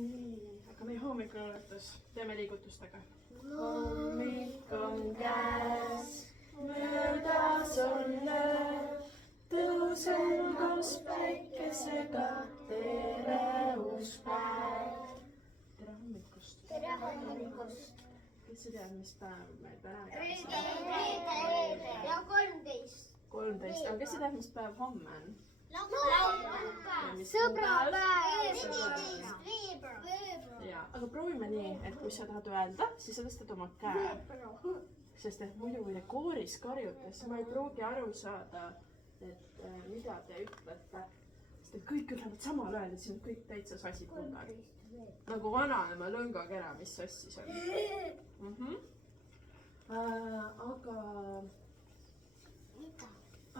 nii, aga meie hommikuletus, teeme liigutustega. Hommik on käes, möödas on öö, tõusen koos päikesega, tere uus päev. Tere hommikust. Tere hommikust. Kes sa tead, mis päev meil täna on? Reede ja 13. 13, aga kes sa tead, mis päev homme on? Laupäev. Sõbrapäev. 14. veebruar. Jaa, aga proovime nii, et kui sa tahad öelda, siis sa tõstad oma käe. Sest et muidu, kui te kooris karjute, siis ma ei pruugi aru saada, et mida te ütlete. Sest et kõik ütlevad samal ajal, et siin on kõik täitsa sasipulgad. Nagu vanaema lõngakera, mis sassis on.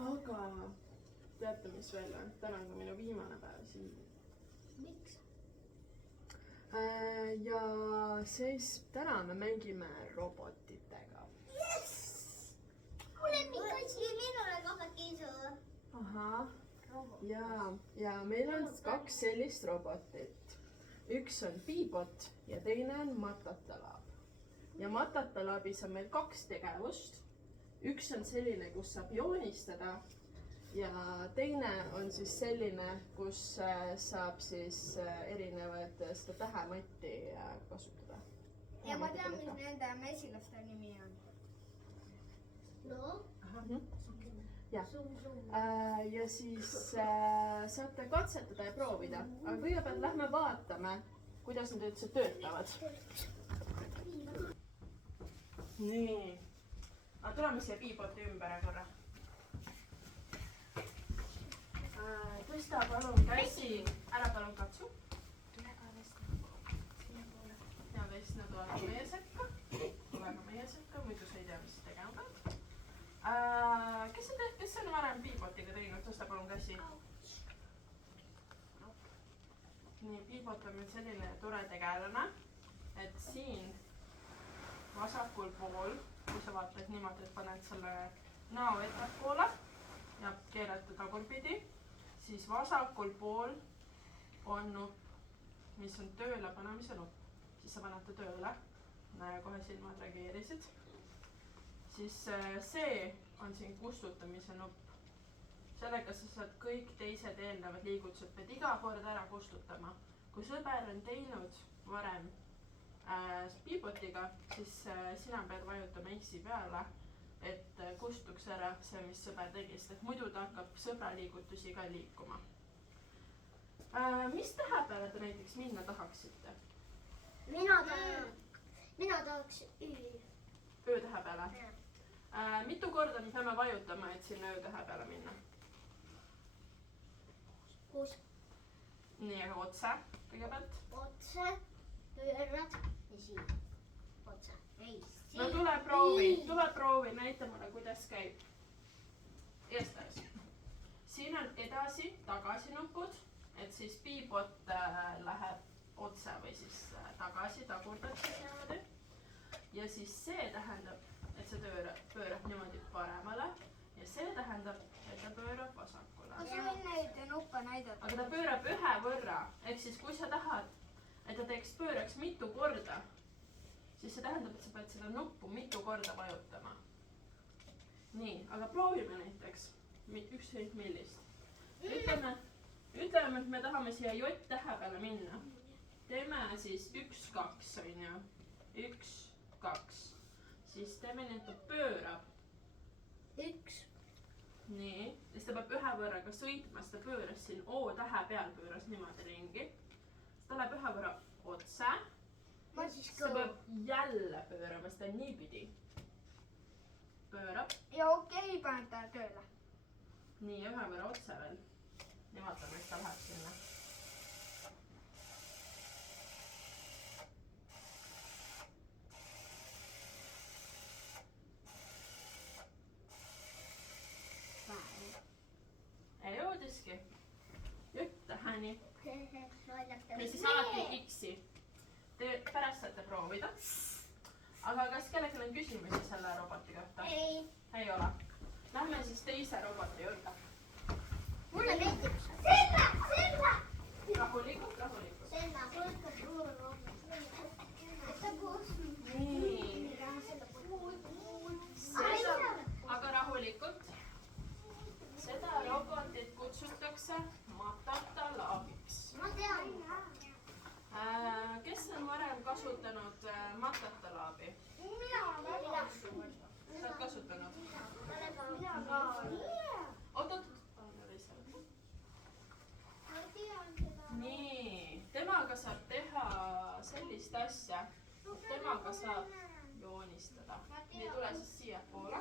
Aga teate, mis veel on? Täna on ka minu viimane päev siin. Miks? Ja siis täna me mängime robotitega. Mu lemmikasi, minule ka kiisu. Ahah, ja meil on 2 sellist robotit. Üks on Piibot ja teine on Matatalab. Ja Matatalabis on meil 2 tegevust. Üks on selline, kus saab joonistada ja teine on siis selline, kus saab siis erinevad seda tähematti kasutada. Ja ma tean, mis nende mesilaste nimi on. No? Ja. Ja siis saate katsetada ja proovida. Aga kõigepealt lähme vaatame, kuidas need üldse töötavad. Nii. Aga tuleme siia Piiboti ümber korra. Tõsta palun käsi. Ära palun katsu. Tule ka Vesna. Ja Vesna tuleb meie sekka. Tule ka meie sekka, muidu sa ei tea, mis tegema pead. Kes on varem Piibotiga teinud? Tõsta palun käsi. Nii, Piibot on meil selline tore tegelane, et siin vasakul pool, kui sa vaatad niimoodi, et paned selle näo ettepoole ja keerad ta tagurpidi, siis vasakul pool on nupp, mis on tööle panemise nupp. Siis sa paned ta tööle, näe kohe silmad reageerisid. Siis see on siin kustutamise nupp. Sellega sa saad kõik teised eelnevad liigutused, pead iga kord ära kustutama. Kui sõber on teinud varem Piibotiga, siis sina pead vajutama X-i peale, et kustuks ära see, mis sõber tegi, sest muidu ta hakkab sõbra liigutusi ka liikuma. Mis tähe peale te näiteks minna tahaksite? Mina tahaks Ü. Öötähe peale? Mitu korda me peame vajutama, et sinna öötähe peale minna? 6. Nii, aga otse kõigepealt. Otse, pöörad ja siin. Otse. Ei, siin. No tule proovi, näita mulle, kuidas käib. Eestas. Siin on edasi, tagasi nupud, et siis Piibot läheb otse või siis tagasi, tagurdab siis niimoodi. Ja siis see tähendab, et see pöörab niimoodi paremale ja see tähendab, et ta pöörab vasakule. Kas võin neid nuppe näidata? Aga ta pöörab ühe võrra, ehk siis kui sa tahad, et ta pööraks mitu korda, siis see tähendab, et sa pead seda nuppu mitu korda vajutama. Nii, aga proovime näiteks ükskõik millist. Ütleme, et me tahame siia J-tähe peale minna. Teeme siis 1, 2, on ju. 1, 2. Siis teeme nii, et ta pöörab. 1. Nii, siis ta peab ühe võrra ka sõitma, sest ta pööras siin O-tähe peal, pööras niimoodi ringi. Siis ta läheb ühe võrra otse. Siis ta peab jälle pöörama, sest ta niipidi pöörab. Ja okei, paned ta tööle. Nii, ühe võrra otse veel. Nii vaatame, eks ta läheb sinna. Ei jõudiski. J-täheni. Ja siis alati X-i. Te pärast saate proovida. Aga kas kellelgi on küsimusi selle roboti kohta? Ei. Ei ole. Lähme siis teise roboti juurde. Mulle meeldib. Selva! Rahulikult. Selva, temaga saab joonistada. nii, tule siis siiapoole.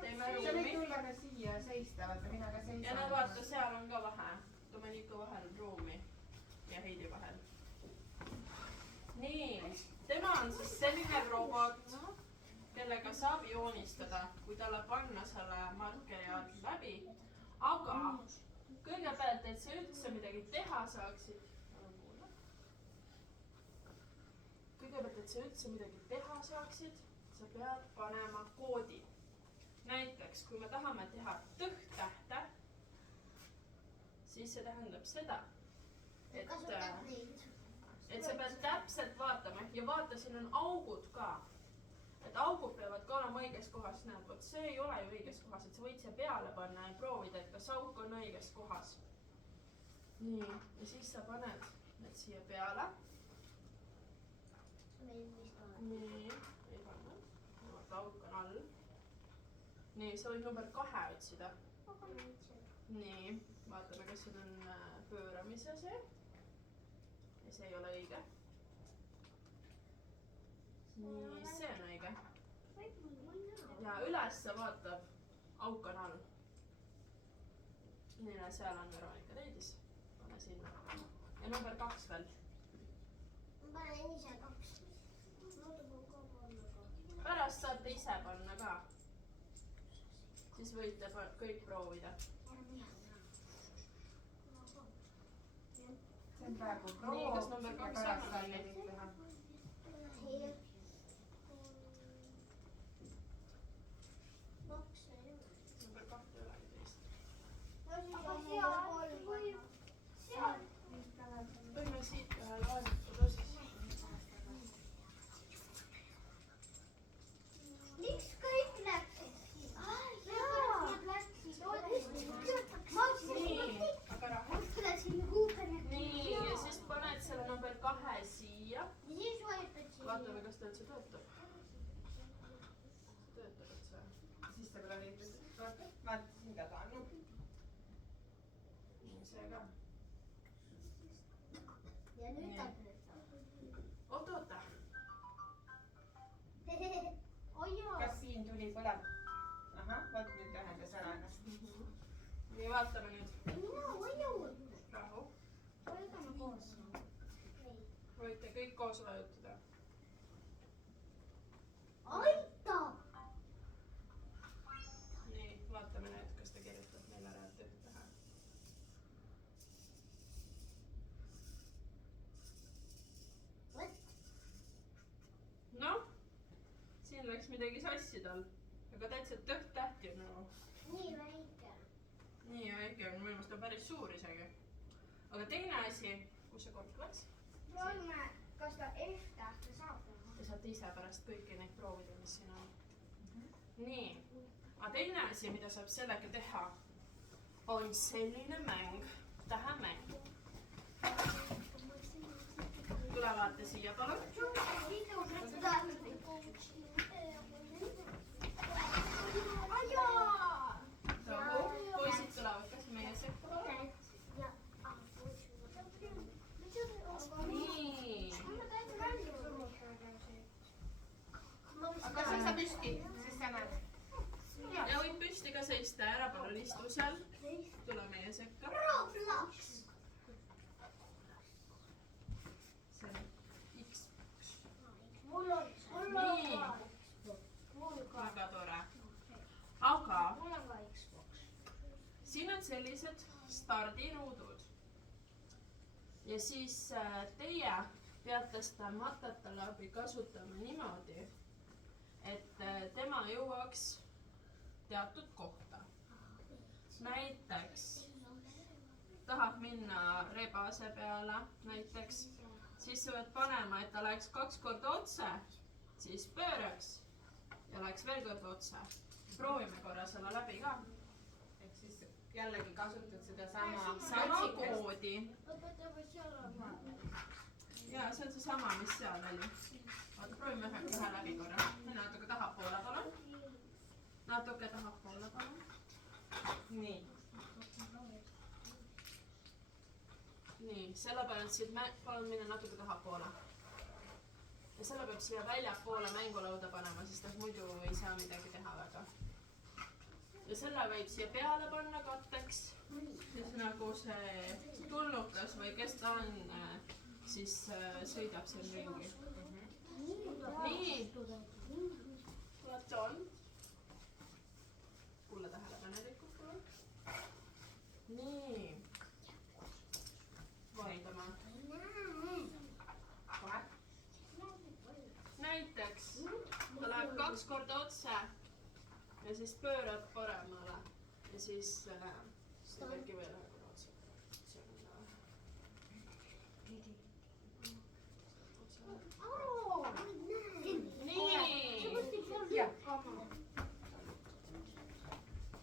teeme sa võid ruumi. tulla ka siia seista, vaata mina ka seisan. ja no vaata, seal on ka vahe. Domeniku vahel ruumi ja Heidi vahel. nii, tema on siis selline robot, kellega saab joonistada, kui talle panna selle markeri alt läbi. aga kõigepealt, et sa üldse midagi teha saaksid, sa pead panema koodi. näiteks, kui me tahame teha tõht-tähte, siis see tähendab seda, et sa pead täpselt vaatama ja vaata, siin on augud ka. et augud peavad ka olema õiges kohas, näed, vot see ei ole ju õiges kohas, et sa võid siia peale panna ja proovida, et kas auk on õiges kohas. nii, ja siis sa paned need siia peale. nii, ei panna, vaata auk on all. nii, sa võid number 2 otsida. nii, vaatame, kas siin on pööramise see. ja see ei ole õige. nii, see on õige. ja ülesse vaatab, auk on all. nii, seal on Veronika leidis. pane sinna. ja number 2 veel. ma panen ise 2. pärast saate ise panna ka. siis võite kõik proovida. see on praegu proov. Nii, kas number 2 pärast on saate õige? kõik teha. number 2 ei olegi teist. võime siit ühe laenutada siis. miks kõik läksid? nii, aga rahu. nii, ja siis paned selle number 2 siia. vaatame, kas ta üldse töötab. töötab üldse. siis ta planeerib. vaata, siin taga on nupp. see ka. ja nüüd ta töötab. oot-oota. kas siin tuli põleb? ahah, vot nüüd tähendas ära ennast. nii, vaatame nüüd. mina hoian. rahu. hoiame koos. võite kõik koos vajutada. aitab. nii, vaatame nüüd, kas ta kirjutab meile ära töötaja. noh, siin läks midagi sassi tal, aga täitsa tõht-täht ju nagu. nii väike. nii väike on, minu meelest on päris suur isegi. aga teine asi, kus see kork läks? proovime, kas ta F-tähte saab teha. Te saate ise pärast kõiki neid proovida, mis siin on. nii, aga teine asi, mida saab sellega teha, on selline mäng, tähemäng. tule vaata siia, palun. rahu, poisid tulevad kas meie sekka, palun. nii. aga sa ei saa püsti, siis sa näed. ja võid püsti ka seista, ära palun istu seal. tule meie sekka. Roblox. see on Xbox. mul on nii, väga tore. aga mul on ka Xbox. siin on sellised stardiruudud. ja siis teie peate seda matata läbi kasutama niimoodi, et tema jõuaks teatud kohta. näiteks tahab minna rebase peale, näiteks, siis sa pead panema, et ta läheks 2 korda otse, siis pööraks ja läheks veel kord otse. proovime korra selle läbi ka. ehk siis jällegi kasutad sedasama sama koodi. seal ja see on seesama, mis seal oli. oota, proovime ühe läbi korra. natuke tahapoole, palun. natuke tahapoole, palun. nii. nii, sellepärast siit palun minna natuke tahapoole. ja selle peab siia väljapoole mängulauda panema, sest et muidu ei saa midagi teha väga. ja selle võib siia peale panna katteks, siis nagu see tulnukas või kes ta on, siis sõidab siin ringi. Nii, vaata on. Kuule tähelepanelikult palun. Nii. Vaatame. Näiteks ta läheb 2 korda otse ja siis pöörab paremale ja siis äkki veel 1 korda otse.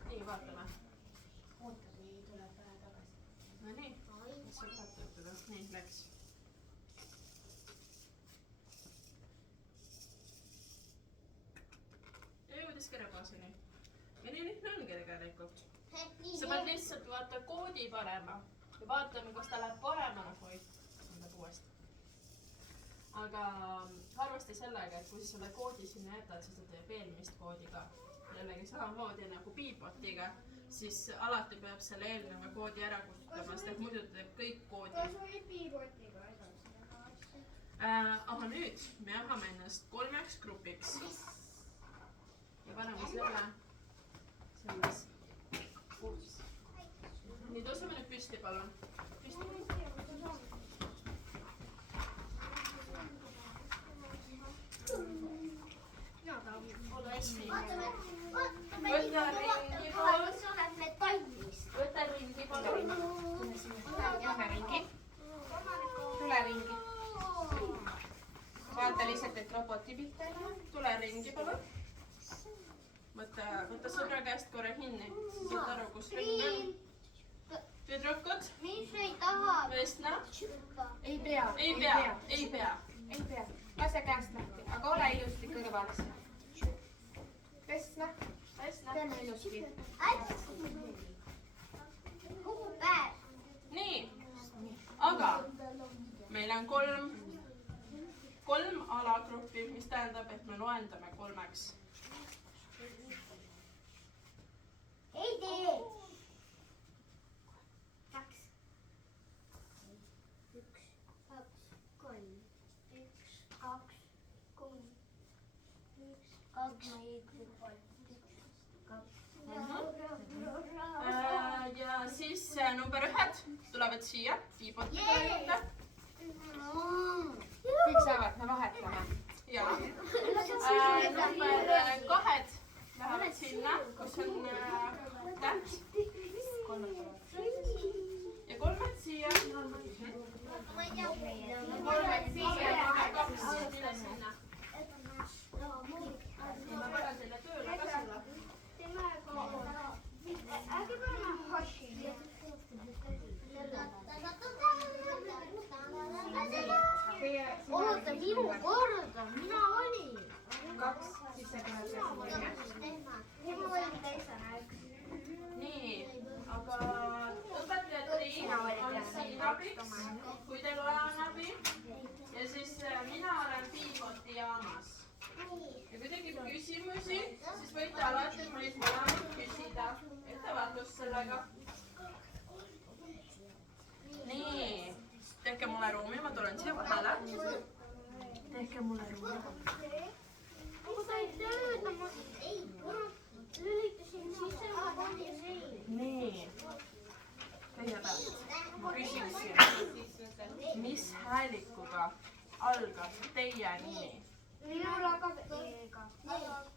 Nii, vaatame. No nii, mis saab vaatama? Nii, läks. Ja jõudis kerebaasini. Ja nii lihtne ongi tegelikult. Sa pead lihtsalt vaata koodi panema ja vaatame, kas ta läheb paremale või uuesti. Aga arvesta sellega, et kui sa selle koodi sinna jätad, siis ta teeb eelmist koodi ka. Jällegi samamoodi nagu Beepotiga, siis alati peab selle eelneva koodi ära kustutama, sest et muidu teeb kõik koodi. Kas oli Beepotiga edasi? Aga nüüd me jagame ennast 3 grupiks. Ja paneme selles. Nii, tõuseme nüüd püsti, palun. Võta ringi, palun. Lähme ringi. Tule ringi. Vaata lihtsalt, et roboti pihta ei lähe. Tule ringi, palun. Võta sõbra käest korra kinni. Siis saad aru, kus ring on. Tüdrukud. Mis ei taha? Vesna. Ei pea. Ei pea. Lase käest lahti, aga ole ilusti kõrvale. Vesna. Teeme ilusti. Kuhu pääs? Nii. Aga meil on 3 alagruppi, mis tähendab, et me loendame 3-ks. Ei tee. 2. 1, 2, 3. 1, 2, 3. 1, 2, 2. Ja siis number 1 tulevad siia Beepotiga juurde. Kõik saavad, me vahetame. Ja number 2 lähevad sinna, kus on täht. Ja 3 siia. 3 siia ja 2 sinna. Ma panen teile tööle ka selle. Äkki panna Hoshi? Oota, minu korda, mina olin. 2, siis see tuleb see. Minu oli teisena 1. Nii, aga õpetajate on siin abiks, kui teil vaja on abi. Ja siis mina olen Beepoti jaamas. Ja kui tekib küsimusi, siis võite alati meid mõlemad küsida. Ettevaatust sellega. Nii, tehke mulle ruumi, ma tulen siia vahele. Tehke mulle ruumi. Kui sa ei tööta, ma lülitasin sisse oma kondi. Nii, kõigepealt ma küsiksin, mis häälikuga algab teie nimi? Minul algab E-ga.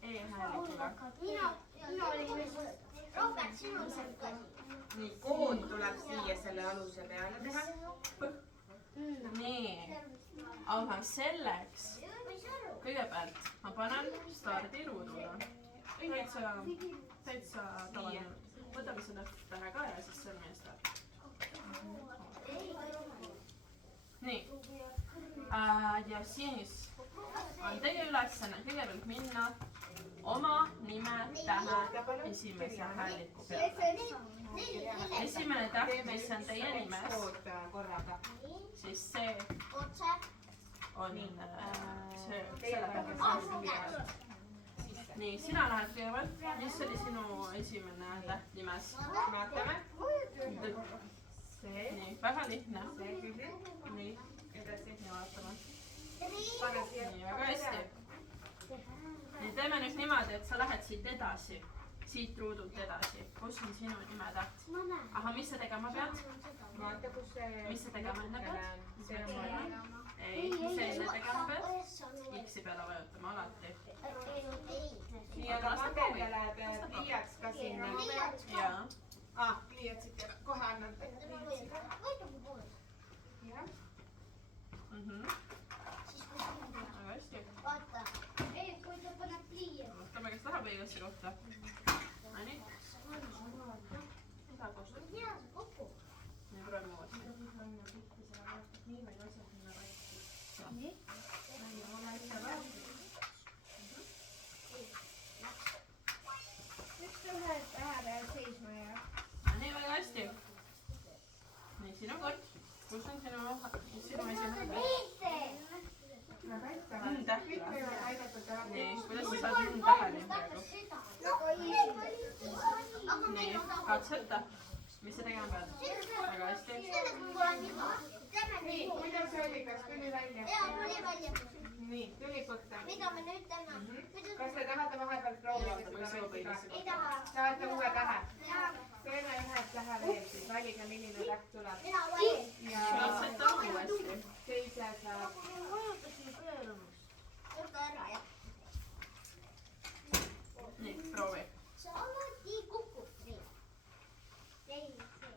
E-häälikuga. Mina olin Robert, sinul saab ka. Nii, kood tuleb siia selle aluse peale teha. Nii, aga selleks kõigepealt ma panen stardiruudule. Täitsa tavaline. Võtame selle pähe ka ja siis sõrme eest läheb. Nii, ja siis on teie ülesanne kõigepealt minna oma nime tähe esimese hääliku peale. Esimene täht, mis on teie nimes, Kood korraga. siis see Otse. on Nii. see, Teie selle peate peale. sisse. nii, sina lähed kõigepealt. mis oli sinu esimene täht nimes? vaatame. see, nii, väga lihtne. see küll. nii, edasi. ja vaatame. pane siia. nii, väga hästi. nii, teeme nüüd niimoodi, et sa lähed siit edasi. Siit ruudult edasi. Kus on sinu nimetäht? Aha, mis sa tegema pead? vaata, kus see. Mis sa tegema enne pead? see on vaja. Ei, mis sa enne tegema pead? X-i peale vajutama alati. nii, aga Mandele läheb pliiats ka sinna. jaa. Pliiatsit kohe annan. jah. väga hästi. vaatame, kas läheb õigesse kohta. Nonii. mida kostab? nii, proovime uuesti. Miks sa ühe tähe seisma jääb? nii, väga hästi. nii, sinu kord. kus on sinu esimene täht? N-täht või? nii, kuidas sa saad N-täheni praegu? nii, katseta. mis sa tegema pead? väga hästi. nii, kuidas oli, kas tuli välja? nii, tuli põhta. mida me nüüd teeme? kas te tahate vahepeal proovida seda võtta? ei taha. tahate uue tähe? teeme ühe tähe veel siis, valige milline täht tuleb. mina valin. ja katseta uuesti. teise saab. võta ära, jah. nii, proovi. see alati kukub nii. ei, see.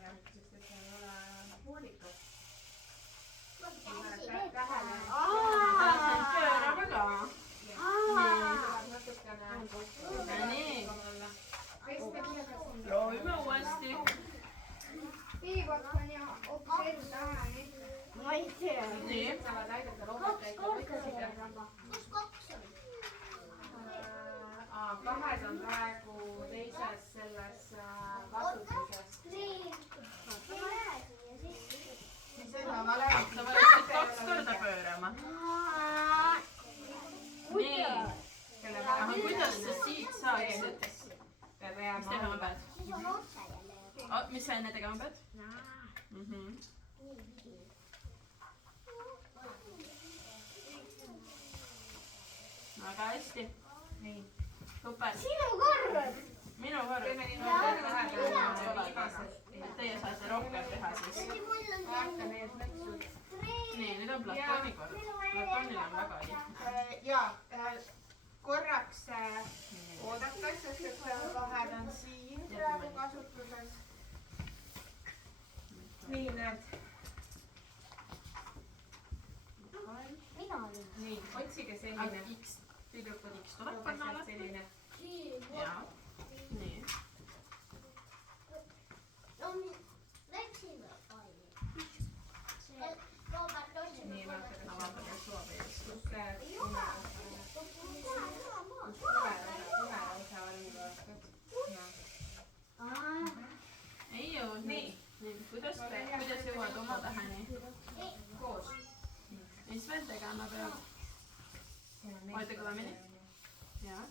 jah, sest et see ei ole hoolikas. pöörame ka. nii, proovime uuesti. Piivot on ju hoopis elu taha, nii. ma ei tea. nii, saavad aidata loomata ikka võtsida. kus kaks on? kahed on praegu teises selles vastutuses. siis on vale. sa pead kaks korda pöörama. nii, aga kuidas sa siit saaksid? peab mis jääma tegema alla. pead? siis on otse jälle. mis sa enne tegema pead? väga hästi. nii. super. sinu kord. minu kord. teeme niimoodi, et vahepeal viimased. Teie saate rohkem teha siis. mul on vaata need lõksud. nii, nüüd on Platoni kord. Platonil on väga lihtne. ja korraks oodata, sest et vahed on siin praegu kasutuses. nii, näed. mina olin. nii, otsige aga selline. X, tüdrukul X tuleb kannale. selline. jaa. nii. no läksime palju. see Robert on nii, vaata, ma vaatan, kas suva ees. kus see tumerosa on, vaatad. ei jõudnud. Nii. nii, kuidas jõuad oma täheni? koos. mis veel tegema peab? Hoida kõvemini. jaa.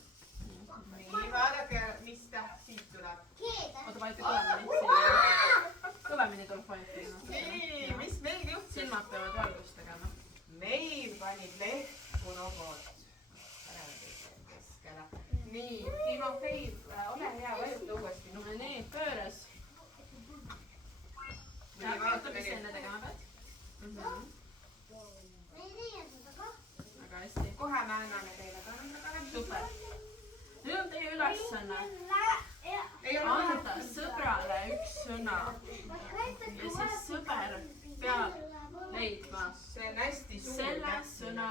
nii, vaadake, mis täht siit tuleb. oota, vajuta kõvemini. kõvemini tuleb vajutada. nii, mis meil juhtus? silmad peavad valgust tegema. meil panid lehku robot. keskele. nii, Timofei, ole hea, vajuta uuesti. no nii, pööras. nii, vaata, mis enne tegema pead. väga hästi. kohe me anname teile ka. super. nüüd on teie ülesanne ei ole anda sõbrale üks sõna ja siis sõber peab leidma see on hästi suur. selle sõna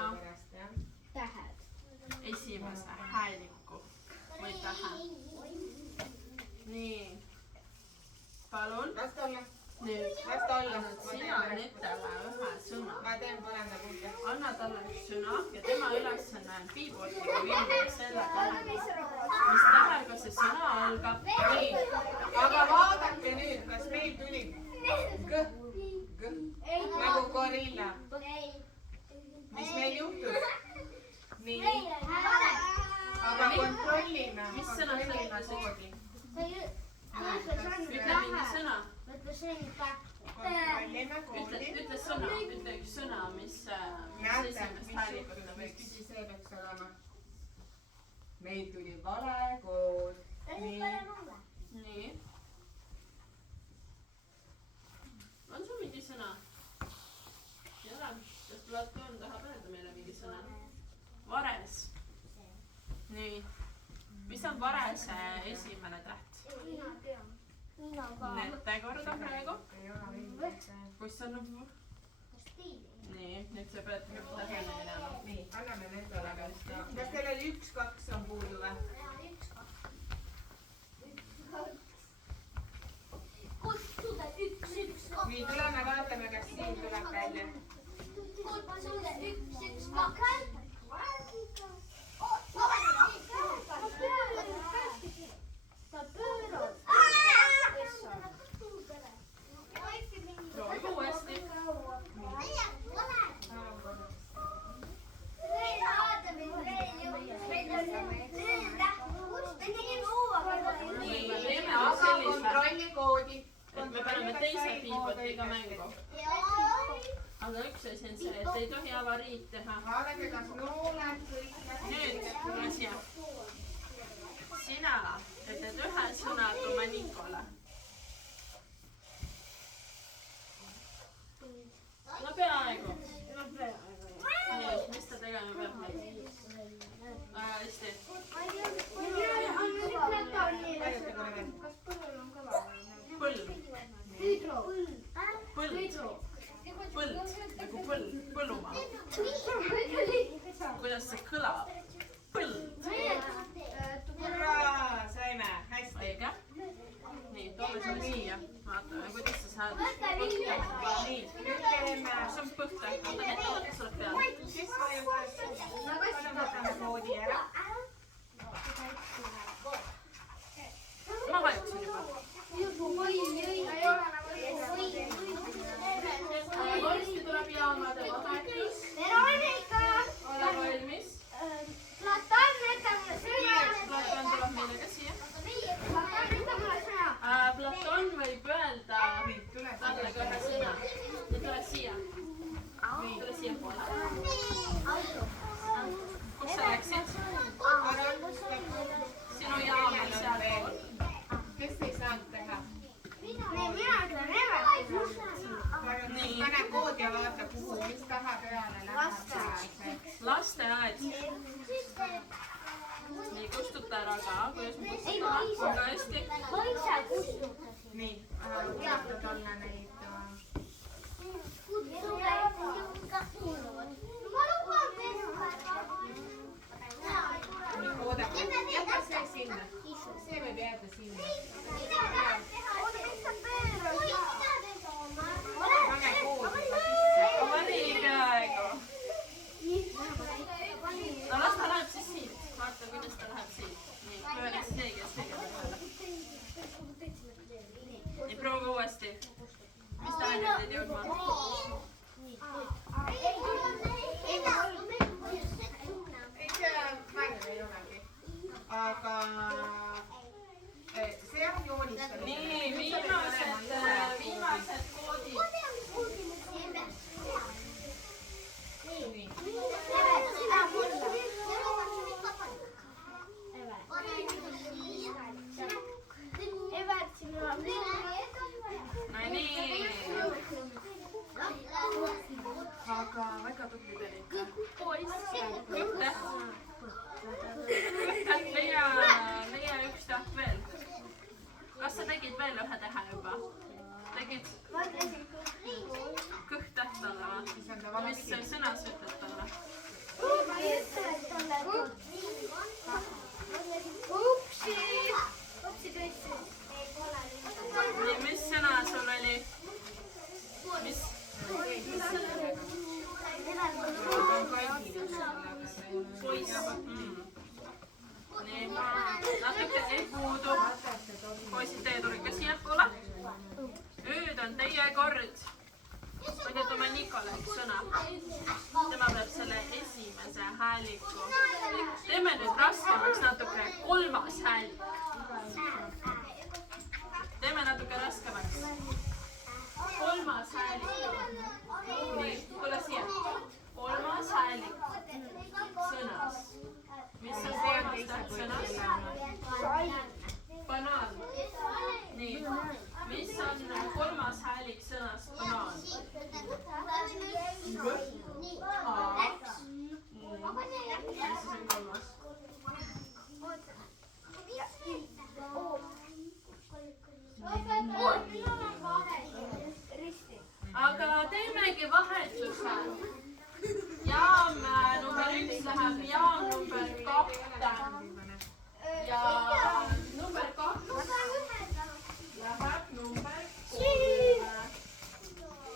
Tähed. esimese hääliku või tähe. nii, palun. las ta olla. nüüd las ta olla. sina Netele ühe sõna. ma teen põranda punkte. anna talle üks sõna ja tema ülesanne on piibotiga viia selle täheni. mis tähega see sõna algab? nii , aga vaadake nüüd , kas meil tuli g , nagu gorilla . mis meil juhtus ? nii , aga kontrollime . mis sõna see oli koodi? ütle mingi sõna . kontrollime koodi . ütle sõna , ütle üks sõna , mis näete , esimest häälikut mis võiks . pidi see peaks olema ? meil tuli vale kood . nii , nii . on sul mingi sõna ? ei ole , kas Platon tahab öelda meile mingi sõna ? vares . nii , mis on varese esimene täht ? Nete korda praegu . kus on ? nii , nüüd sa pead tähele minema . nii , anname nendele ka . kas teil oli 1, 2 on puudu või ? nii , tuleme vaatame , kas siin tuleb välja . proovi uuesti . nii , teeme nüüd aga sellise , kontrolli koodi . et me paneme teise piipotiga mängu . aga üks asi on see , et ei tohi avariid teha . vaadake , kas nooled kõik nüüd tule siia . sina ütled ühe sõna Domenicole . no peaaegu . nii , mis ta tegema peab nüüd ? väga hästi . põld , põld , põld nagu põld , põllumaa . kuidas see kõlab ? põld , hurraa , saime , hästi . õige . nii , toome selle siia , vaatame , kuidas see hääldab . nii , nüüd teeme , see on põht , oota , need toodud tuleb peale . kes vajutas ? palun võtame koodi ära . ma vajutasin juba . varsti tuleb jaamade vahetus . ole valmis . Platon tuleb meile ka siia . Platon võib öelda talle ka ühe sõna . tule siia . tule siiapoole . kus sa läksid ? sinu jaam on sealpool . kes ei saanud teha ? nii , pane kood ja vaata , kuhu , mis taha peale läheb . lasteaed . nii , kustuta ära ka , kuidas me kustutame . väga hästi . nii , vaatad olla neid . nii , oodake , jäta see sinna . see võib jääda sinna . pane koodi ka sisse . oli peaaegu . no las ta läheb siis siit . vaata , kuidas ta läheb siit . nii , pööra siis õigesti peale . nii , proovi uuesti . mis tähega teid jõudma ? ei , see mäng ei olegi . aga see on joonistatud . nii , viimased koodid . nii , no nii . aga väga tublid olid . kõhtäht . kõhtäht , leia üks täht veel . kas sa tegid veel ühe tähe juba ? tegid kõhtäht talle või ? siis on ta mis vahepidi . sõna sa ütled talle ? nii , mis sõna sul oli ? mis ? poiss . nii , hääliku. Teeme nüüd raskemaks natuke. Kolmas häälik. Teeme natuke raskemaks. Kolmas häälik. Nii, tule siia. Kolmas häälik. Sõnas. Mis on kolmas täht sõnas? Banaan. Nii. Mis on kolmas häälik sõnas? Banaan. Mis siis on kolmas? Aga teemegi vahetuse. Jaam number 1 läheb jaam number 2. Ja number 2 läheb number 3.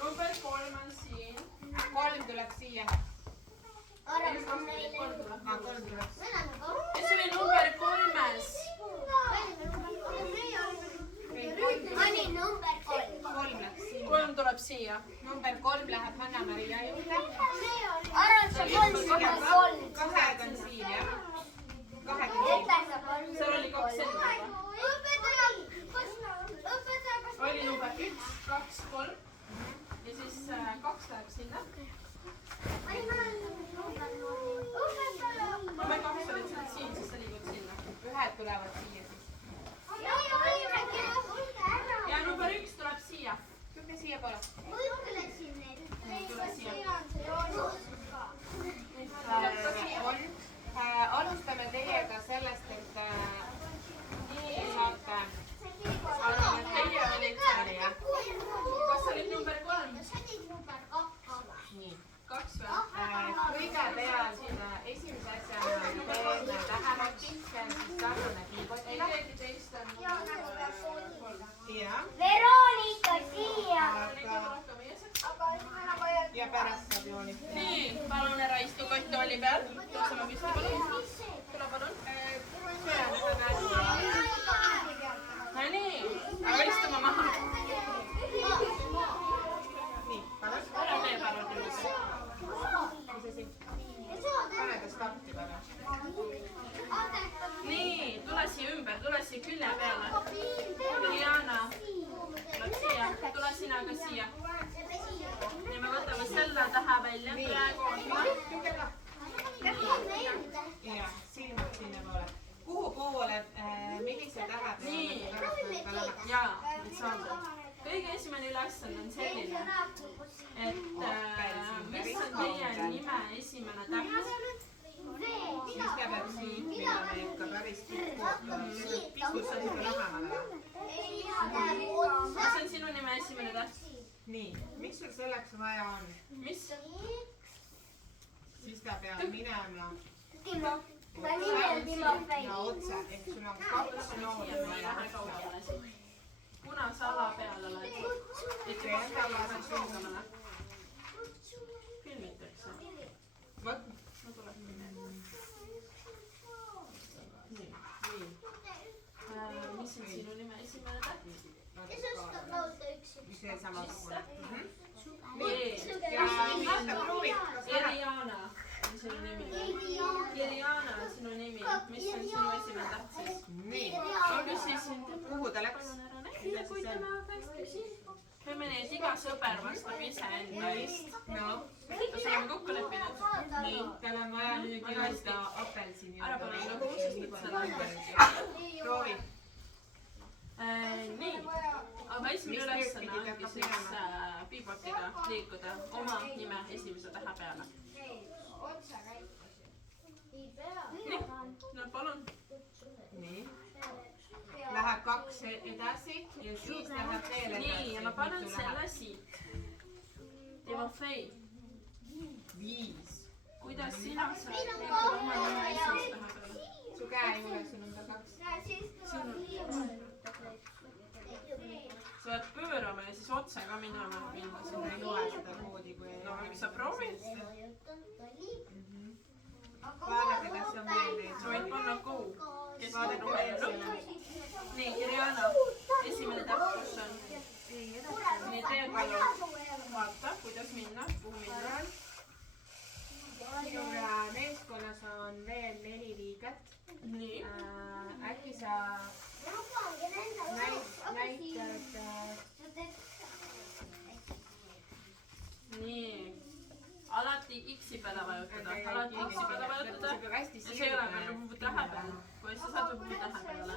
Number 3 on siin. 3 tuleb siia. 3 tuleb. Kes oli number 3-s? Oli number 3. 3 läks siia. 3 tuleb siia. Number 3 läheb Hanna-Maria juurde. Arvan, see on 3. 2 on siin, jah? 2 on siin. Seal oli 2 selga. Oli number 1, 2, 3. Ja siis 2 läheb sinna. Number 2 olid siin, siis sa liigud sinna. 1 tulevad siia siis. Ja number 1 tuleb siia. Tule siia palun. Tule siia. Alustame teiega sellest, et saate arvan, et teie olite seal, jah? Kas olid number 3? Nii. 2 või? Kõigepealt esimese asjana teeme tähemati, see on siis sarnane piibotile. Keegi teist on number 3. Jah. Veronika siia. Ja pärast saab joonistada. Nii, palun ära istu kotttooli peal. Tõuseme püsti, palun. Tule, palun. See on väga hästi. No nii, aga istume maha. Nii, palun. Ära tee palun nüüd. Mis asi? Pane ta starti palun. Nii, tule siia ümber, tule siia külje peale. Juliana, tuleb siia, tule sina ka siia. Ja me võtame selle tähe välja. Praegu on Ja silmad sinna poole. Kuhu poole, millise tähe Nii. Jaa, nüüd saame. Kõige esimene ülesanne on selline, et mis on teie nime esimene täht? Siis ta peab siin minema ikka päris tikku. Piskus on ikka lähemale. Mis on sinu nime esimene täht? Nii, mis sul selleks vaja on? Mis? Siis ta peab minema ja otse, ehk sul on 2 nooli vaja. Punase ala peale oled. Et enda lasen suugamale. Filmitakse. Vot, No tuleb. Nii. Mis on sinu nime esimene täht? see samasugune. Nii. Ja vaata, proovi. Iriana on sinu nimi. Iriana on sinu nimi. Mis on sinu esimene täht siis? Nii, Ma küsisin. kuhu ta läks? Kui tema käest küsin. Teeme nii, et iga sõber vastab ise enda eest. No, Kas oleme kokku leppinud? nii, tal on vaja nüüd jõuda apelsini. Ära pane nagu uksest selle. Proovi. Nii, aga esimene ülesanne ongi siis piibotiga liikuda oma nime esimese tähe peale. Nii, no palun. Nii. Läheb 2 edasi ja siis läheb veel edasi. Nii, ja ma panen selle siit. Timofei, 5. kuidas sina saad liikuda oma nime esimese tähe peale? Su käe juures sul on ta 2. Sa pead pöörama ja siis otse ka minema sinna. Ei loe seda koodi, kui ei No, miks sa proovid? vaadake, kas on veel neid. Sa võid panna go. Kes on Vaadake number veel null? selle. Nii, Iriana, esimene täht, kus on? Nii, tee palun. Vaata, kuidas minna, kuhu minna. Minu meeskond kuna sa on veel 4 liiget, nii , äkki sa näitad nii . alati X-i peale vajutada , alati X-i peale vajutada . hästi ja see ei ole veel nagu tähe peal , kui sa saad juba tähe peale .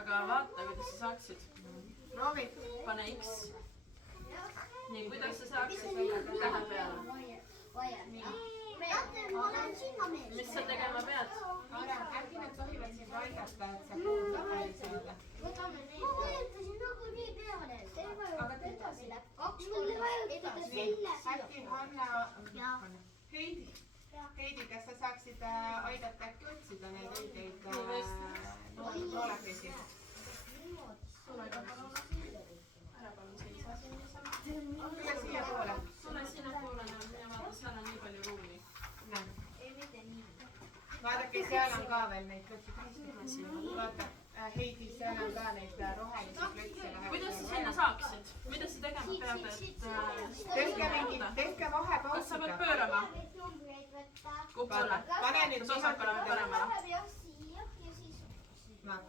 aga vaata , kuidas sa saaksid . proovi . pane X . nii , kuidas sa saaksid tähe peale ? mis sa tegema pead ? Aram, äkki nad tohivad sind aidata, et sa pool lahti saada. Aga teda siin. Nii, äkki Hanna, Heidi, kas sa saaksid aidata äkki otsida neid õigeid noolekesi? ära palun seisa siin niisama . Tule siia poole. tule sinnapoole , ja vaata , seal on nii palju ruumi . Vaadake, seal on ka veel neid klõtse. Vaata, Heidi, seal on ka neid rohelisi klõtse. kuidas sa sinna saaksid ? mida sa tegema pead , et tehke kas sa vahepausiga. pead pöörama ? kupoole . Pane nüüd kas osak paneme paremale ?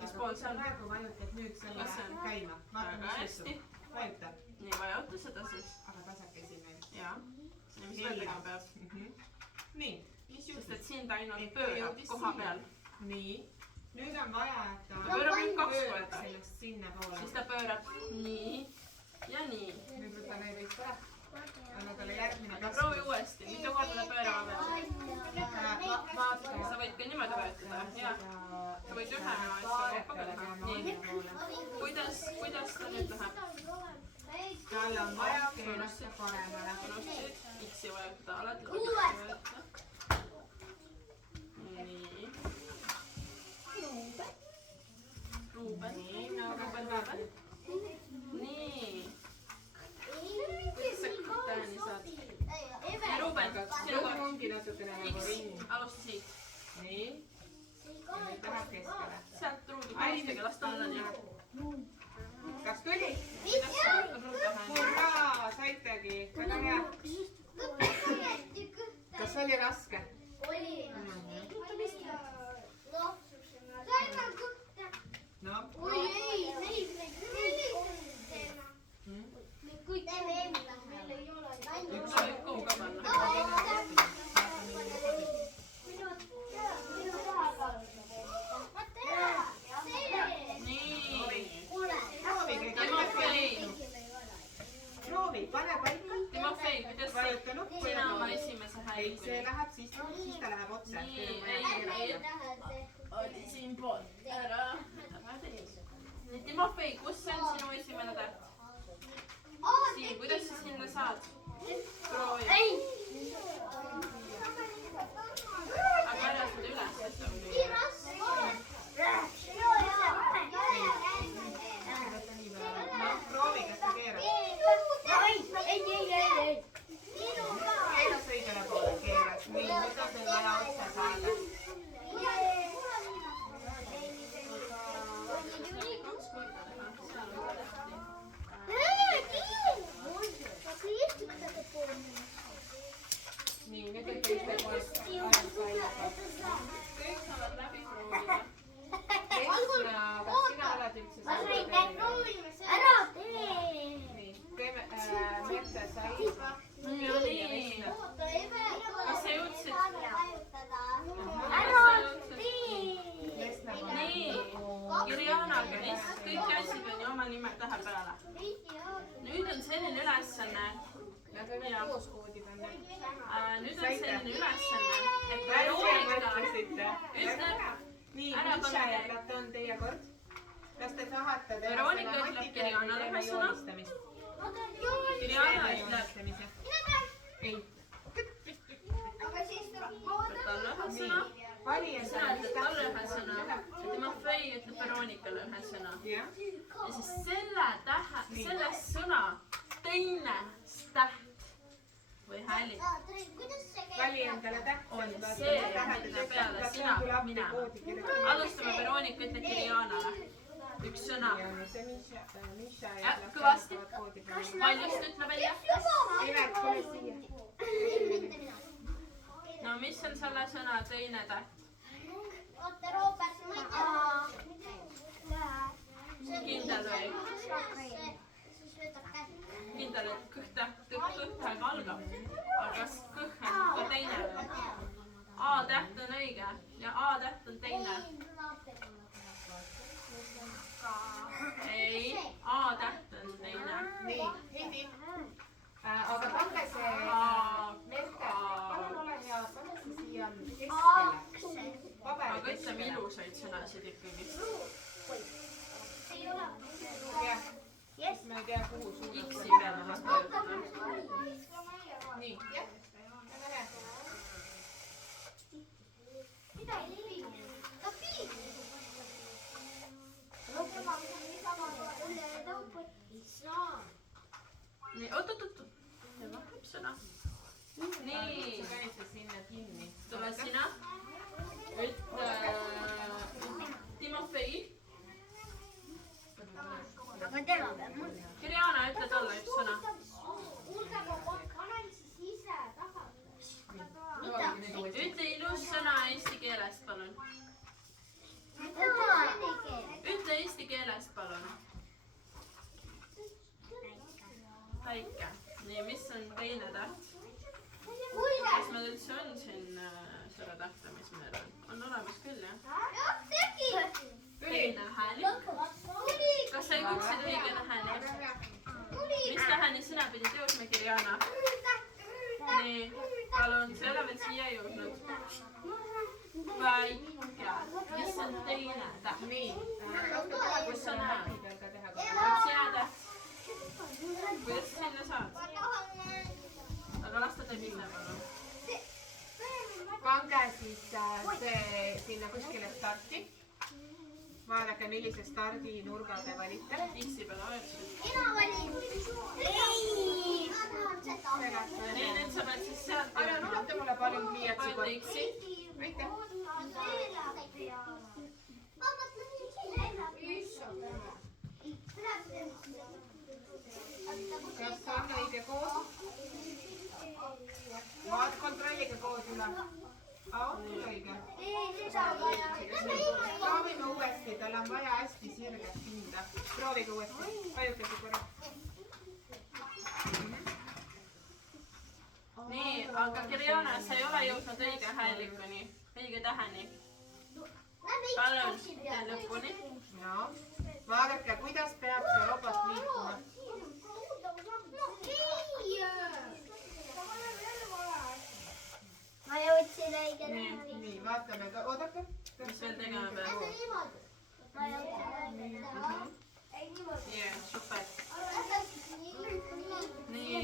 Mis pool see on? Praegu vajutad nüüd selle käima. väga hästi . Vajuta. nii , vajuta seda siis . Aga tasakesi veel. jaa . ja mis veel tegema peab ? Nii, mis sest juhtub? et sind ainult pöörab koha peal . Nii, nüüd on vaja, et ta pöörab ainult 2 pöörab korda . sellest sinna poole. siis ta pöörab nii ja nii . Nüüd võtame võist ära. Anna talle järgmine aga proovi uuesti , mitu korda ta pöörama peab . Vaata. sa võid ka niimoodi vajutada , jah . sa võid ühe asja kokku ka teha . nii , kuidas ta nüüd läheb ? Tal on vaja keerata paremale. pronussid , X-i vajutada , alati X-i vajutada . nii . Ruuben . nii . kuidas sa täheni saad ? nii , Ruuben , sinu kord . ongi natukene nagu X ring. , alusta siit . Nii. Ja nüüd läheb keskele. sealt ruudu alustage , las ta olla nii . Kas tuli? kuidas sa ruudu täheni ? Hurraa, saitegi. Väga hea. Kas oli raske? No. sa võid kuhu ka panna . nii . Timofei , Proovi, pane paika. Timofei , kuidas sa , Vajuta nuppu sina ja oma esimese ei, see häälikuuni . läheb siis ta läheb otse. nii , oli siinpool , ära . nii , Timofei , kus see on sinu esimene täht ? siin , kuidas sa sinna saad ? proovi . aga ära seda üles tõsta . No proovi, kas ta keerab. Keeras õigele poole, keeras. Nii, nüüd on teil vaja otse saada. kaks korda teha , seal on tähti . Nii, nüüd on teiste poolest ajast välja. kõik saavad läbi proovida . Esna, kas sina oled üldse saanud? Nii, teeme Merte Saiba. no nii , kas sa jõudsid ? Esna nii , Kirjana , kõik asjad on ju oma nime tähe peale . nüüd on selline ülesanne , Nad võivad koos koodi panna. nüüd on selline ülesanne , et Veronika ütleb , Nii, Ära Miša pane- ja Platon, teie kord. Kas te tahate teha Veronika seda ütleb Matile Kirjanale või teeme ühe sõna. joonistamist? Kirjana Teeme ütleb , joonistamise. Ei. võta talle ühe sõna , Vali sina endale, mis ütled talle ühe tähtsam sõna on. ja Timofei ütleb Veronikale ühe sõna . Jah. ja siis selle tähe , selle sõna teine täht või häälik Vali endale täht. on see , mille peale sina pead minema . alustame , Veronika ütleb Kirjanale üks sõna . Miša Ja, ja kõvasti. Platon koodi panna. valjust ütle välja . Piret, tule siia. no mis on selle sõna teine täht? oota, Robert, ma ei tea. Kindel või? Siis võtab kätte. Kindel, et kõhtäega algab. aga kas kõh on ka teine või? A-täht on õige ja A-täht on teine. ei, A-täht on teine. nii, Heidi. aga pange see Merte, palun ole hea, pane see siia keskele. aga ütleme ilusaid sõnasid ikkagi. jah, ma ei tea, kuhu suunata. X-i peale vaata ütlema. nii, jah, väga hea. nii, oot. ja vahetab sõna. nii, sa panid see sinna kinni. tule sina. ütle Timofei. aga tema peab mul. Kirjana, ütle talle üks sõna. ütle ilus sõna eesti keelest, palun. ütle eesti keelest, palun. päike. nii, mis on teine täht? kas meil üldse on siin selle tähte, mis meil on? on olemas küll, jah? teine häälik. kas sa jõudsid õige täheni? mis täheni sina pidid jõudma, Kirjana? nii, palun, sa ei ole veel siia jõudnud. väike. mis on teine täht? nii, kus on hääl? teha sina täht. kuidas sa sinna saad? aga las ta teeb ise, palun. pange siis see sinna kuskile starti. vaadake, millise stardinurga te valite. X-i peale vajutasid. mina valin. ei, ma tahan seda. nii, nüüd sa pead siis sealt Anna, ulata mulle palun pliiatsi vajuta korda. X-i. aitäh. kas on õige kood? kontrollige kood üle. on küll õige. proovime uuesti, tal on vaja hästi sirget pinda. proovige uuesti, vajutage korra. nii, aga Kirjana, sa ei ole jõudnud õige häälikuni, õige täheni. palun, tee lõpuni. no, vaadake, kuidas peab see robot liikuma. ma jõudsin õige täheni. nii, vaatame ka, oodake. mis veel tegema peab? ma jõudsin õige täheni. jah, super. nii,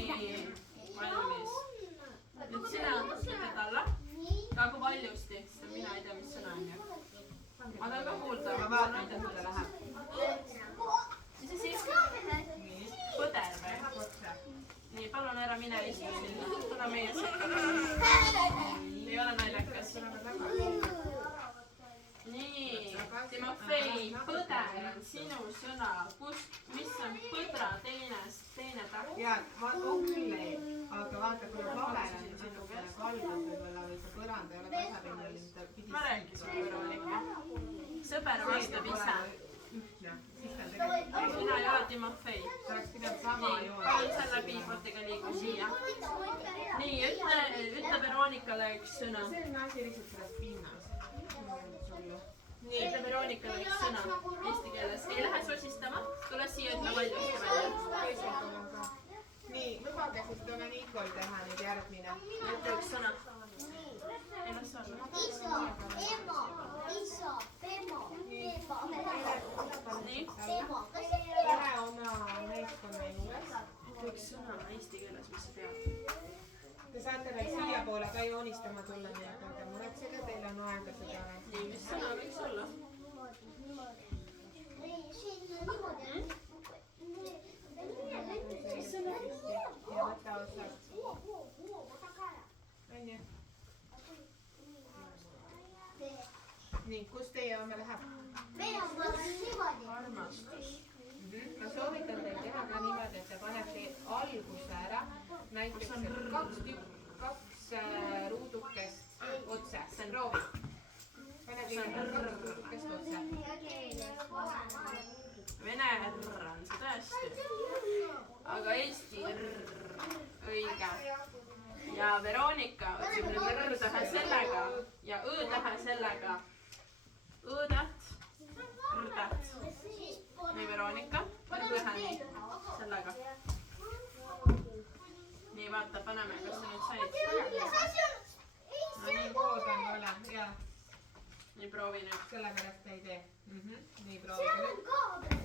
valmis. nüüd sina ütled alla. aga kui valjusti, sest mina ei tea, mis sõna on ju. aga ka kuulda. ma vaatan, kuidas ta läheb. mis asi? põder või? nii, palun ära mine istu sinna. tule meie sekka. ei ole naljakas. nii, Timofei, põder on sinu sõna. mis on põdra teine täht? ja, on küll, aga vaata, kui paber on natukene kaldam võib-olla või see põrand ei ole tasapinnaline, ta pidi. ma rääkisin Veronika. sõber vastab ise. ühtne, siis ta tegelikult. sina ei ole Timofei. ta oleks pidanud sama nii, jooma. palun selle piipotiga liigu siia. nii, ütle Veronikale üks sõna. see on asi lihtsalt sellest pinnast. nii, ütle Veronikale üks sõna eesti keeles. ei lähe sosistama, tule siia, ütle valjusti välja. nii, lubage siis tulla Nikol teha nüüd järgmine. ütle üks sõna. ei las olla. iso, emo, iso, pemo, pemo. nii, Emo, kas see on Lähe oma meeskonna juures. üks sõna eesti keeles, mis sa tead. Te saate veel siiapoole ka joonistama tulla, nii et ärge muretsege, teil on aega seda. nii, mis sõna võiks olla? ja võta otsast. onju. nii, kus teie oma läheb? armastus. ma soovitan teil teha ka niimoodi, et te panete alguse ära. näiteks kaks ruudukest hästi. aga Eesti õige. ja Veronika otsib nüüd R-tähe sellega ja Õ-tähe sellega. Õ-täht, R-täht. nii, Veronika, nüüd ühe nii, sellega. nii, vaata, paneme, kas sa nüüd said. no nii koos on ole, jaa. nii, proovi nüüd. sellepärast ei tee. nii, proovige nüüd.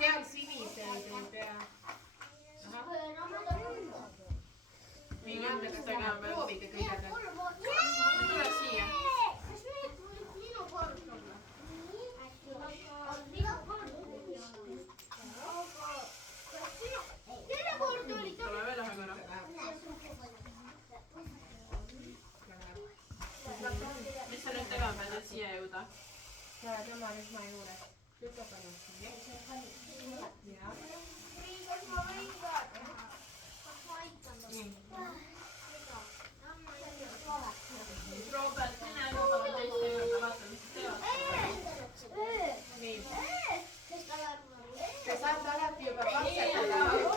seal siniseid ei pea. nii, nendeks tegema veel. proovige kõigepealt. tule siia. tule veel ühe korra. mis sa nüüd tegema pead, et siia jõuda? ja tema rühma juures. lükka palun siia. jah. nii. Robert, mine juba teiste juurde, vaata, mis sa teevad. nii. Te saate alati juba katsetada.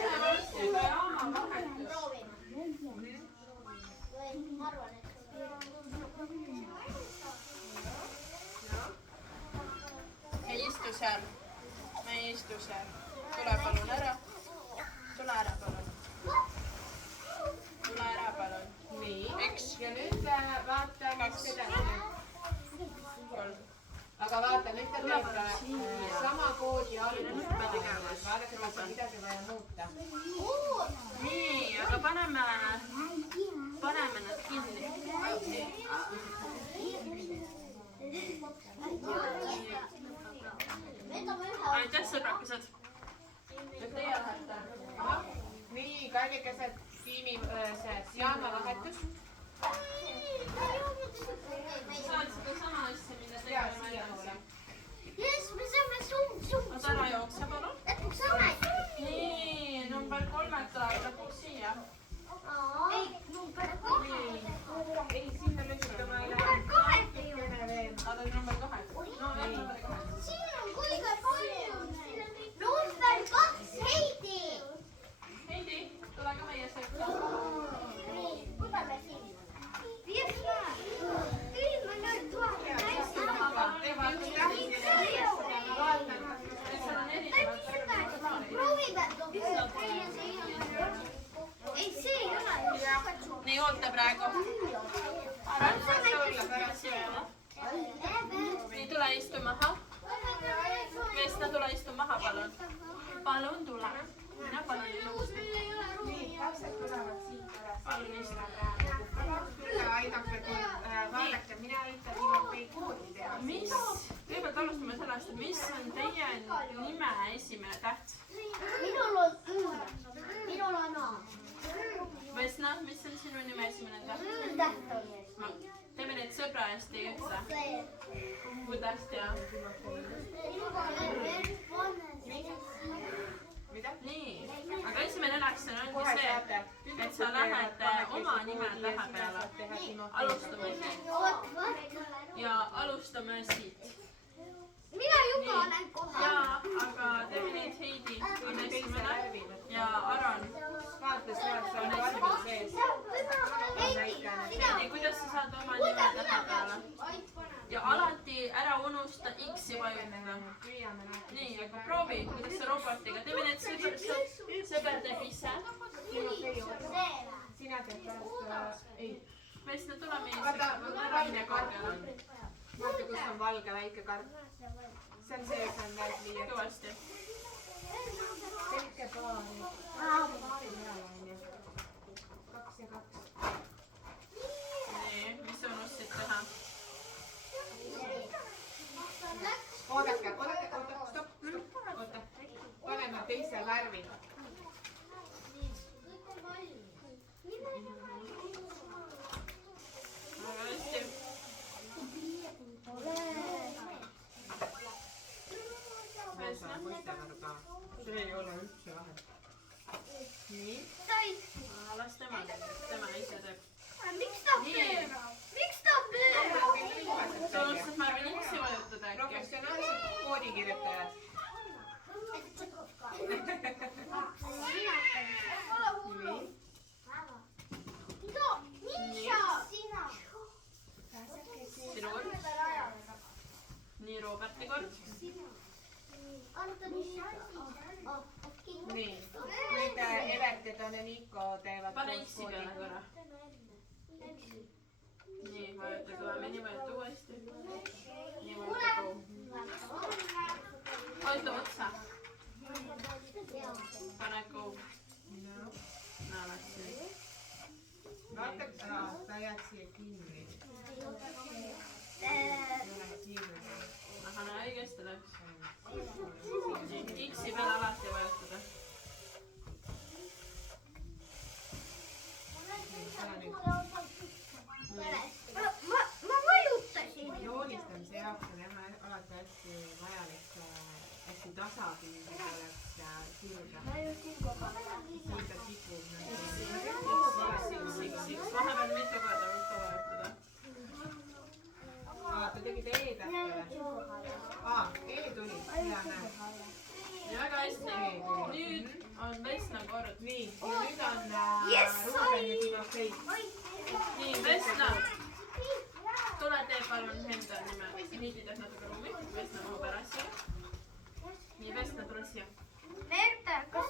ei istu seal. me ei istu seal. tule palun ära. tule ära palun. tule ära palun. nii. üks. ja nüüd vaata, mis edasi. kolm. aga vaata, nüüd ta teeb sama koodi algust. vaadake, kas on midagi vaja muuta. nii, aga paneme nad kinni. aitäh, sõbrakesed. ja teie lähete. nii, kallikesed, tiimi jaamavahetus. saad sedasama asja minna ja tegema siiapoole. oot, ära jookse palun. nii, number 3 tuleb lõpuks siia. ei, sinna lükkama ei lähe. aga number 2. no jah, number 2. Heidi, tule ka meie sekka. seal on erinevad. nii, oota praegu. nii, tule istu maha. Vesna, tule istu maha, palun. palun tule. mine palun ilusti. nii, lapsed tulevad siit üles. palun istu. aidake, vaadake, mina aitan ilma teid koodi teha. mis, kõigepealt alustame sellest, et mis on teie nime esimene täht? minul on A. Vesna, mis on sinu nime esimene täht? Täht on ees. teeme need sõbra eest õigeks. kuidas ja? mida? nii, aga esimene ülesanne ongi see, et sa lähed oma nime tähe peale. alustame siit. ja alustame siit. mina juba olen kohal. jaa, aga teeme nüüd Heidi on esimene ja Aron. vaata, seal on valmis sees. nii, kuidas sa saad oma nime tähe peale? ja alati ära unusta X-i vajutada. nii, aga proovi, kuidas sa robotiga, teeme need sõber teeb ise. sina teed pärast, ei. Vesna, tule meie vaata, valge karp peale. on. vaata, kus on valge väike karp. see on see, see on väike liiert. kõvasti. tehke paari. paari peale on ju. 2 ja 2. nii, mis sa unustasid teha? oodake, oota, stopp. oota, paneme teise värvi. väga hästi. Vesna. see ei ole üldse vahet. nii. las tema nii , nüüd Evert ja Taneliiko teevad pane X-i peale korra. nii , vajuta kõvemini, vajuta uuesti. nii, vajuta go. vajuta otsa. pane go. näe, läks nüüd. vaata , ta jääb siia kinni . Aha, näe, õigesti läks. X-i peale alati vajutada. ma vajutasin. joonistamise jaoks on jah alati hästi vajalik hästi tasapindlik oleks kirja . siin ta kipub . Vahepeal mitu korda võtta vajutada. ta tegi E-tähtele . E tuli , hea näe . ja väga hästi. nüüd on Vesna kord. nii , ja nüüd on Ruuben ja Timofei . nii, Vesna. tule tee palun enda nime. Niidi teeb natuke ruumi. Vesna mahub ära siia. nii, Vesna, tule siia. Merta, kas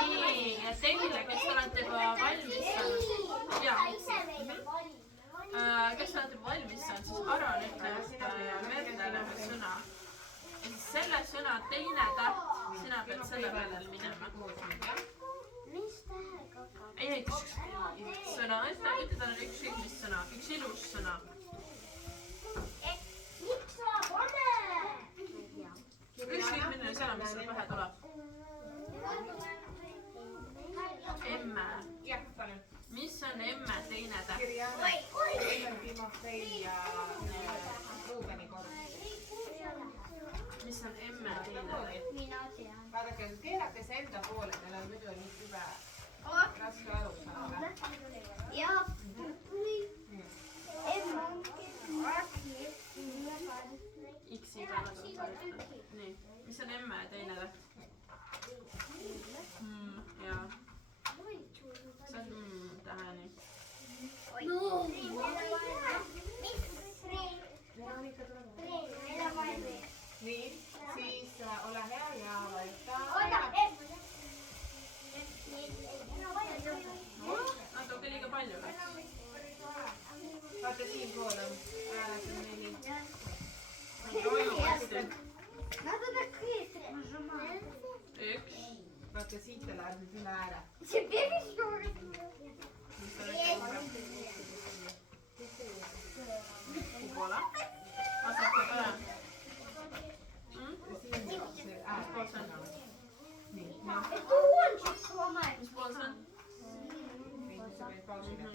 nii, ja teile, kes olete juba valmis saanud. jaa. kes olete juba valmis saanud, siis Aron ütleb Mertale ühe sõna. ja siis selle sõna teine täht, sina pead selle peale minema. ei, sõna, ütle talle ükskõik mis sõna, üks ilus sõna. ükskõik milline sõna, mis sulle pähe tuleb. emme. jah , palun . mis on emme teine täht? Kirjana , Timofei ja Ruubeni kord . mis on emme teine täht? vaadake , keerake see enda poole , teil on muidu nii süve raske aru saada . X-i peale tuleb vajutada. nii, mis on emme teine täht? jaa. see on tähe nii. nii , siis ole hea ja vajuta . natuke liiga palju läks. vaata siinpool on hääled on 4 . uuesti. üks. vaata siit ta läheb nüüd üle ääre . mis ta nüüd teeb? kupola. vasaku peale. siin on see äär . nii , noh , mis pool see on? sa võid pausi teha .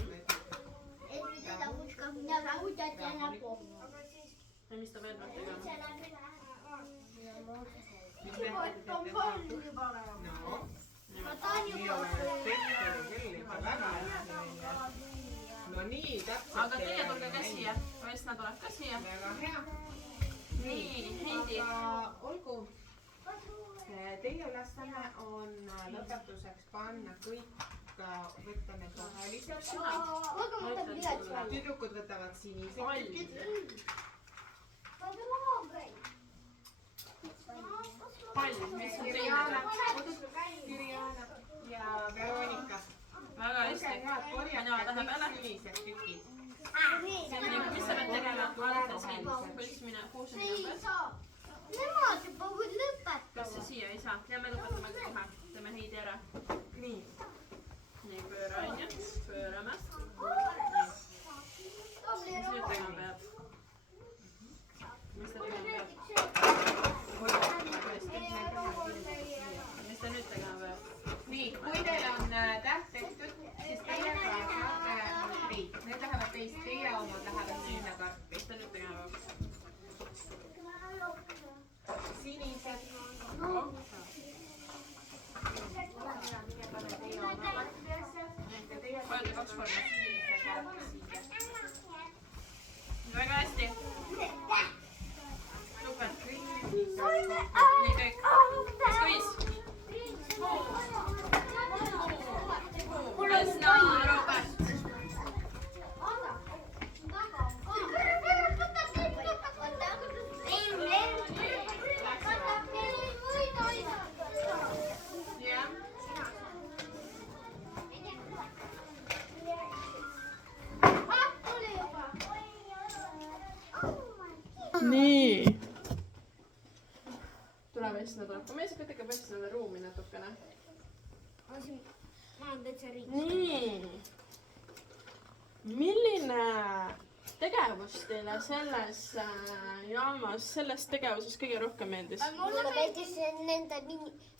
ja mis ta veel peab tegema? no nii , täpselt . aga teie tulge ka siia. Vesna tuleb ka siia. väga hea . nii, Heidi. aga olgu , teie ülesanne on lõpetuseks panna kõik , võtta need rohelised . tüdrukud võtavad sinised tükid . pall, mis on teine Kirjana täht? ja Veronika . väga hästi. Mina tahan peale. sinised tükid . mis sa pead tegema? vaadata siin. kus mine, kuhu sa minema pead? Nemad juba võid lõpetada. kas sa siia ei saa? ja me lõpetame kohe. teeme Heidi ära. nii . nii, pööra onju. pöörame. mis nüüd tegema peab? mis ta tegema peab? mis ta nüüd tegema peab? nii , kui teil on täht tehtud , siis teie saate neid , need lähevad teist , teie omad lähevad sinna karpi . mis ta nüüd tegema peab? sinised . vajuta 2 korda. väga hästi. super. nii kõik. Squeeze. Vesna, Robert. nii. tule Vesna tuleb ka mees, aga tegeb Vesnale ruumi natukene. ma olen täitsa riik. nii. milline tegevus teile selles jaamas, selles tegevuses kõige rohkem meeldis? mulle meeldis nende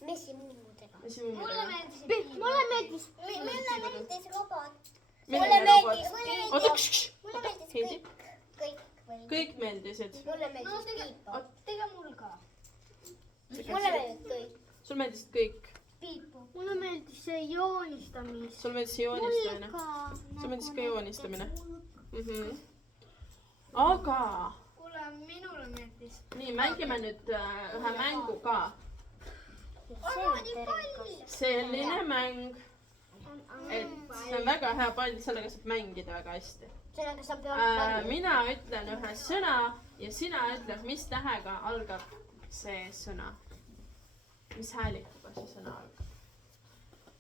messimumudega. mulle meeldis mulle meeldis robot. milline robot? oota, mulle meeldis Heidi. kõik. kõik meeldisid. mulle meeldis piipo. tege mul ka. mulle meeldis kõik. sul meeldisid kõik? piipo. mulle meeldis see joonistamine. sul meeldis joonistamine? sul meeldis ka joonistamine? aga kuule, minule meeldis. nii, mängime nüüd ühe mängu ka. selline mäng, et see on väga hea pall, sellega saab mängida väga hästi. sellega saab mina ütlen ühe sõna ja sina ütled, mis tähega algab see sõna. mis häälikuga see sõna algab.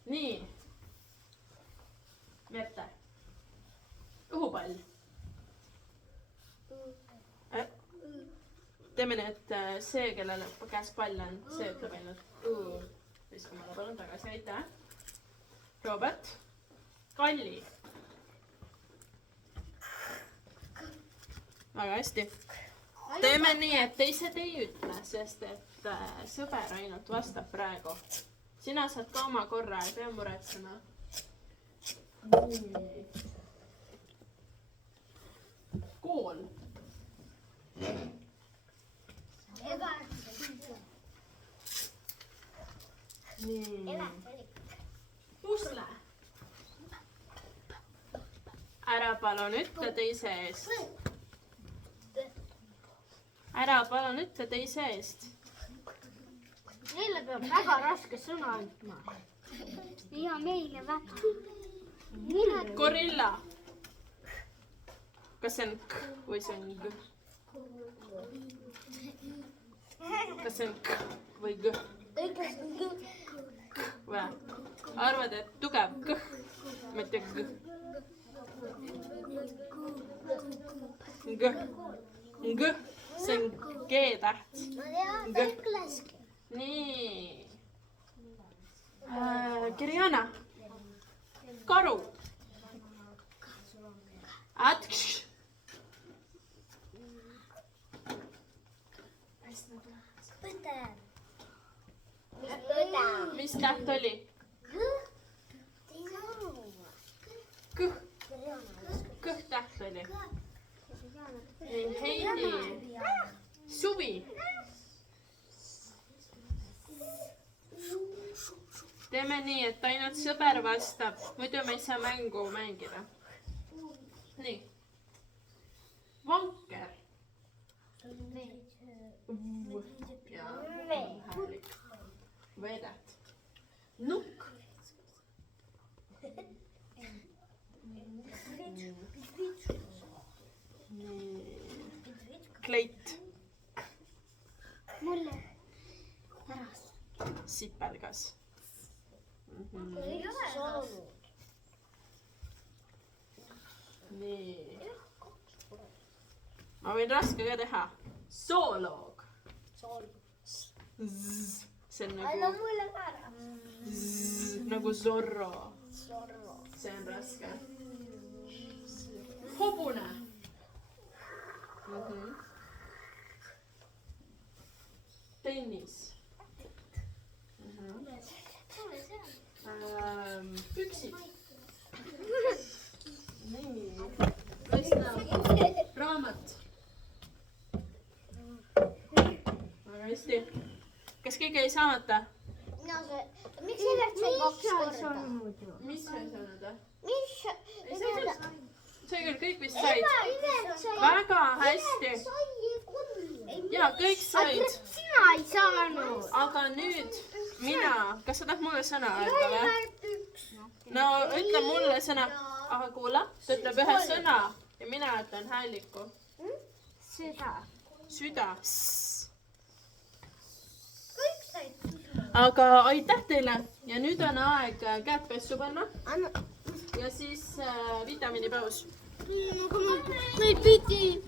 nii. Merte. õhupall. teeme nii, et see, kellel käes pall on, see ütleb ainult viska mulle palun tagasi, aitäh. Robert. Kalli. väga hästi. teeme nii, et teised ei ütle, sest et sõber ainult vastab praegu. sina saad ka oma korra, ei pea muretsema. kool. nii. pusle. ära palun ütle teise eest. ära palun ütle teise eest. Neile peab väga raske sõna andma. ja meile väga. gorilla. kas see on k või see on g? kas see on k või g? või? arvad, et tugev k, mitte g? g, g, see on G-täht. nii. Kirjana. karu. Atš. mis täht oli? kõh. kõh-täht oli. nii, Heidi. suvi. teeme nii, et ainult sõber vastab, muidu me ei saa mängu mängida. nii. vanker. ja häälik. veedet. nukk. kleit. mulle pärast. sipelgas. nii. ma võin raske ka teha. zooloog. see on nagu Zorro. see on raske. hobune. tennis. püksid. nii. raamat. väga hästi. kas keegi ei saamata? miks sellest sai 2 korda? mis sa ei saanud või? mis? sai küll, kõik vist said. väga hästi. ja kõik said. sina ei saanud. aga nüüd mina, kas sa tahad mulle sõna öelda või? no ütle mulle sõna. aga kuula, ta ütleb ühe sõna ja mina ütlen hääliku. seda. süda. kõik said. aga aitäh teile ja nüüd on aeg käed pessu panna ja siis vitamiinipaus. meil pidi